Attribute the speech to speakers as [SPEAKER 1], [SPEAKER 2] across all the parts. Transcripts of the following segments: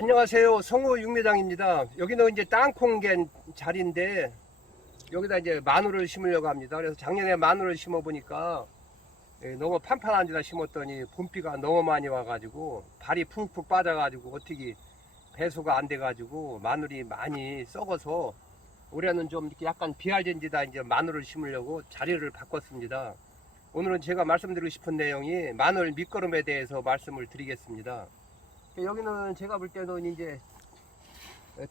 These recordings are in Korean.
[SPEAKER 1] 안녕하세요. 성우 육매장입니다. 여기는 이제 땅콩겐 자리인데 여기다 이제 마늘을 심으려고 합니다. 그래서 작년에 마늘을 심어 보니까 예, 너무 판판한 데다 심었더니 봄비가 너무 많이 와가지고 발이 푹푹 빠져가지고 어떻게 배수가 안 돼가지고 마늘이 많이 썩어서 올해는 좀 이렇게 약간 비알된 데다 이제 마늘을 심으려고 자리를 바꿨습니다. 오늘은 제가 말씀드리고 싶은 내용이 마늘 밑거름에 대해서 말씀을 드리겠습니다. 여기는 제가 볼 때는 이제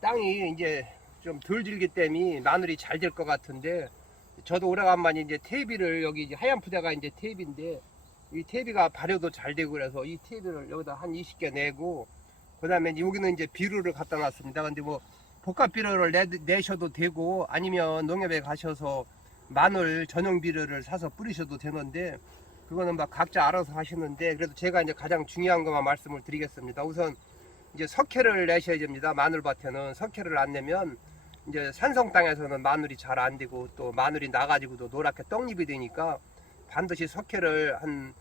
[SPEAKER 1] 땅이 이제 좀 덜 질기 때문에 마늘이 잘 될 것 같은데 저도 오래간만에 이제 테이비를 여기 이제 하얀 푸대가 이제 테이비인데 이 테이비가 발효도 잘 되고 그래서 이 테이비를 여기다 한 20개 내고 그 다음에 여기는 이제 비료를 갖다 놨습니다. 근데 뭐 복합 비료를 내, 내셔도 되고 아니면 농협에 가셔서 마늘 전용 비료를 사서 뿌리셔도 되는데 그거는 막 각자 알아서 하시는데 그래도 제가 이제 가장 중요한 것만 말씀을 드리겠습니다. 우선 이제 석회를 내셔야 됩니다. 마늘밭에는 석회를 안 내면 이제 산성 땅에서는 마늘이 잘 안 되고 또 마늘이 나가지고도 노랗게 떡잎이 되니까 반드시 석회를 한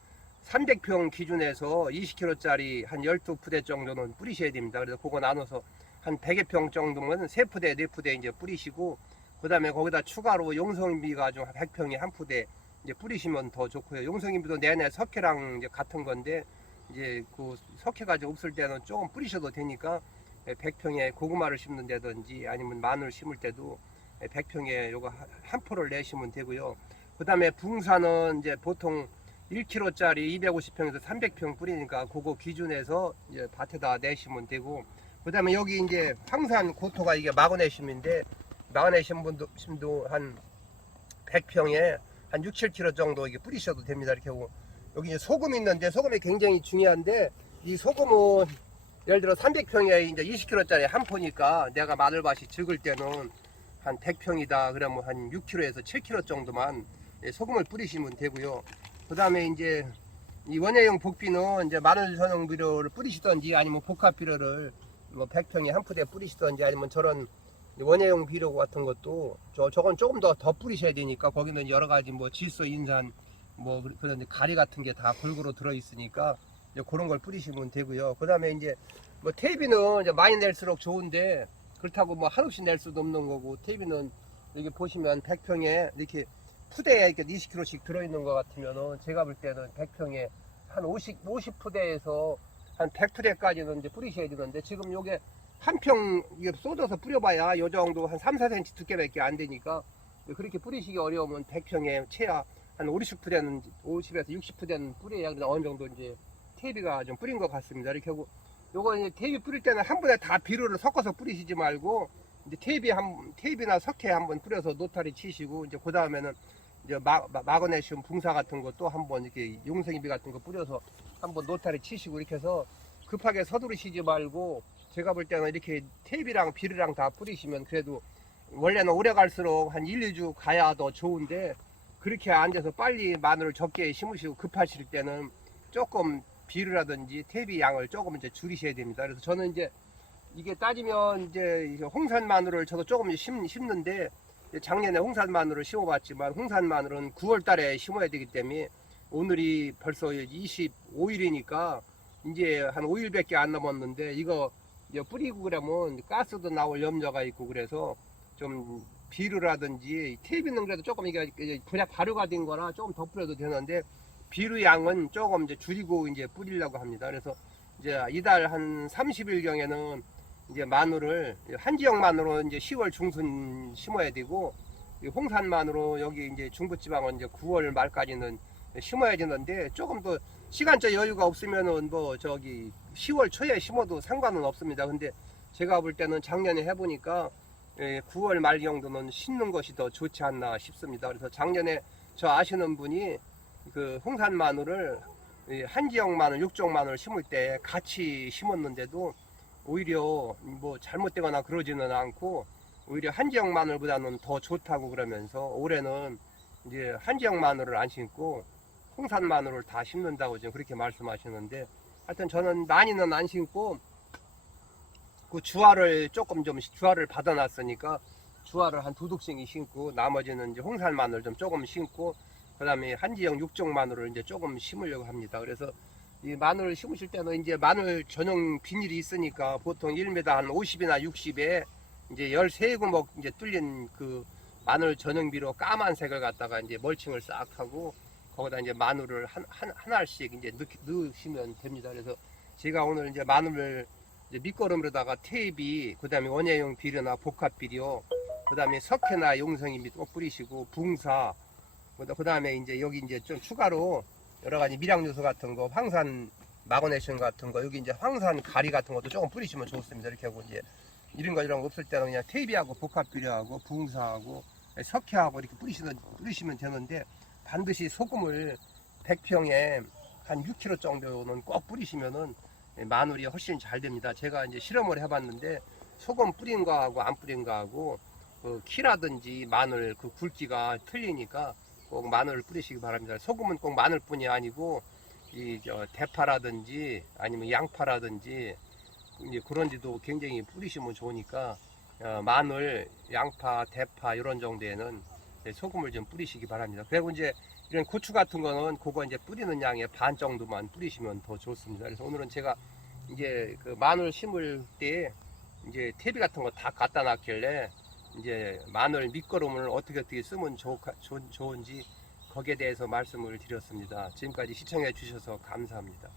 [SPEAKER 1] 300평 기준에서 20kg짜리 한 12푸대 정도는 뿌리셔야 됩니다. 그래서 그거 나눠서 한 100여 평 정도면 3푸대, 4푸대 이제 뿌리시고 그 다음에 거기다 추가로 용성비가 좀 100평에 한 푸대 이제 뿌리시면 더 좋고요. 용성인비도 내내 석회랑 이제 같은 건데 이제 그 석회가 이제 없을 때는 조금 뿌리셔도 되니까 100평에 고구마를 심는다든지 아니면 마늘 심을 때도 100평에 요거 한 포를 내시면 되고요. 그 다음에 붕사는 이제 보통 1kg짜리 250평에서 300평 뿌리니까 그거 기준에서 이제 밭에다 내시면 되고 그 다음에 여기 이제 황산 고토가 이게 마그네슘인데 마그네슘 분도 심도 한 100평에 한 6, 7kg 정도 이게 뿌리셔도 됩니다. 이렇게 하고 여기 이제 소금이 있는데 소금이 굉장히 중요한데 이 소금은 예를 들어 300평에 이제 20kg짜리 한 포니까 내가 마늘밭이 적을 때는 한 100평이다 그러면 한 6kg에서 7kg 정도만 예, 소금을 뿌리시면 되고요. 그 다음에 이제 이 원예용 복비는 이제 마늘 전용 비료를 뿌리시던지 아니면 복합 비료를 뭐 100평에 한 푸대 뿌리시던지 아니면 저런 원예용 비료 같은 것도 저 저건 조금 더 더 뿌리셔야 되니까 거기는 여러 가지 뭐 질소 인산 뭐 그- 그런 가리 같은 게 다 골고루 들어 있으니까 이제 그런 걸 뿌리시면 되고요. 그다음에 이제 뭐 테이비는 이제 많이 낼수록 좋은데 그렇다고 뭐 한없이 낼 수도 없는 거고 테이비는 여기 보시면 100평에 이렇게 푸대에 이렇게 20kg씩 들어 있는 것 같으면은 제가 볼 때는 100평에 한 50, 50푸대에서 한 100푸대까지는 이제 뿌리셔야 되는데 지금 요게 한 평 쏟아서 뿌려봐야 요 정도 한 3, 4cm 두께밖에 안 되니까 그렇게 뿌리시기 어려우면 100평에 최하 한 5, 60푸대는 50에서 60푸대는 뿌려야 그래도 어느 정도 이제 테이비가 좀 뿌린 것 같습니다. 이렇게 하고 요거 이제 테이비 뿌릴 때는 한 번에 다 비료를 섞어서 뿌리시지 말고 이제 테이비 한 테이비나 석회 한 번 뿌려서 노타리 치시고 이제 그 다음에는 이제 마, 마, 마그네슘 붕사 같은 것도 한번 이렇게 용생비 같은 거 뿌려서 한번 노타리 치시고 이렇게 해서 급하게 서두르시지 말고 제가 볼 때는 이렇게 테이프랑 비료랑 다 뿌리시면 그래도 원래는 오래 갈수록 한 1, 2주 가야 더 좋은데 그렇게 앉아서 빨리 마늘을 적게 심으시고 급하실 때는 조금 비료라든지 테이프 양을 조금 이제 줄이셔야 됩니다. 그래서 저는 이제 이게 따지면 이제 이제 홍산 마늘을 저도 조금 심, 심는데 작년에 홍산 마늘을 심어봤지만 홍산 마늘은 9월 달에 심어야 되기 때문에 오늘이 벌써 25일이니까 이제 한 5일밖에 안 남았는데 이거 이제 뿌리고 그러면 가스도 나올 염려가 있고 그래서 좀 비료라든지 테이프는 그래도 조금 이게 분약 발효가 된 거라 조금 더 뿌려도 되는데 비료 양은 조금 이제 줄이고 이제 뿌리려고 합니다. 그래서 이제 이달 한 30일 경에는 이제 마늘을 한 지역 마늘로 이제 10월 중순 심어야 되고 이 홍산만으로 여기 이제 중부지방은 이제 9월 말까지는 심어야 되는데 조금 더 시간적 여유가 없으면은 뭐 저기 10월 초에 심어도 상관은 없습니다. 근데 제가 볼 때는 작년에 해보니까 예, 9월 말 정도는 심는 것이 더 좋지 않나 싶습니다. 그래서 작년에 저 아시는 분이 그 홍산 마늘을 이 한지역 마늘, 육종 마늘 심을 때 같이 심었는데도 오히려 뭐 잘못되거나 그러지는 않고 오히려 한 지역 마늘보다는 더 좋다고 그러면서 올해는 이제 한 지역 마늘을 안 심고 홍산 마늘을 다 심는다고 지금 그렇게 말씀하시는데 하여튼 저는 많이는 안 심고 그 주화를 조금 좀 주화를 받아놨으니까 주화를 한두 독씩 심고 나머지는 이제 홍산 마늘 좀 조금 심고 그다음에 한지역 육종 마늘을 이제 조금 심으려고 합니다. 그래서 이 마늘 심으실 때는 이제 마늘 전용 비닐이 있으니까 보통 1m 한 50이나 60에 이제 13구멍 이제 뚫린 그 마늘 전용비로 까만색을 갖다가 이제 멀칭을 싹 하고 거기다 이제 마늘을 한, 한, 하나씩 이제 넣, 넣으시면 됩니다. 그래서 제가 오늘 이제 마늘을 이제 밑거름으로다가 테이비, 그 다음에 원예용 비료나 복합 비료, 그 다음에 석회나 용성이 밑꼭 뿌리시고 붕사, 그 다음에 이제 여기 이제 좀 추가로 여러 가지 미량 요소 같은 거, 황산 마그네슘 같은 거, 여기 이제 황산 가리 같은 것도 조금 뿌리시면 좋습니다. 이렇게 하고 이제 이런 거 이런 거 없을 때는 그냥 테이비하고 복합 비료하고 붕사하고 석회하고 이렇게 뿌리시면 뿌리시면 되는데 반드시 소금을 100평에 한 6kg 정도는 꼭 뿌리시면은 마늘이 훨씬 잘 됩니다. 제가 이제 실험을 해봤는데 소금 뿌린 거하고 안 뿌린 거하고 그 키라든지 마늘 그 굵기가 틀리니까 꼭 마늘을 뿌리시기 바랍니다. 소금은 꼭 마늘뿐이 아니고 이 저 대파라든지 아니면 양파라든지 이제 그런지도 굉장히 뿌리시면 좋으니까 어, 마늘, 양파, 대파 이런 정도에는 네, 소금을 좀 뿌리시기 바랍니다. 그리고 이제 이런 고추 같은 거는 그거 이제 뿌리는 양의 반 정도만 뿌리시면 더 좋습니다. 그래서 오늘은 제가 이제 그 마늘 심을 때 이제 퇴비 같은 거 다 갖다 놨길래 이제 마늘 밑거름을 어떻게 어떻게 쓰면 좋, 좋, 좋은지 거기에 대해서 말씀을 드렸습니다. 지금까지 시청해 주셔서 감사합니다.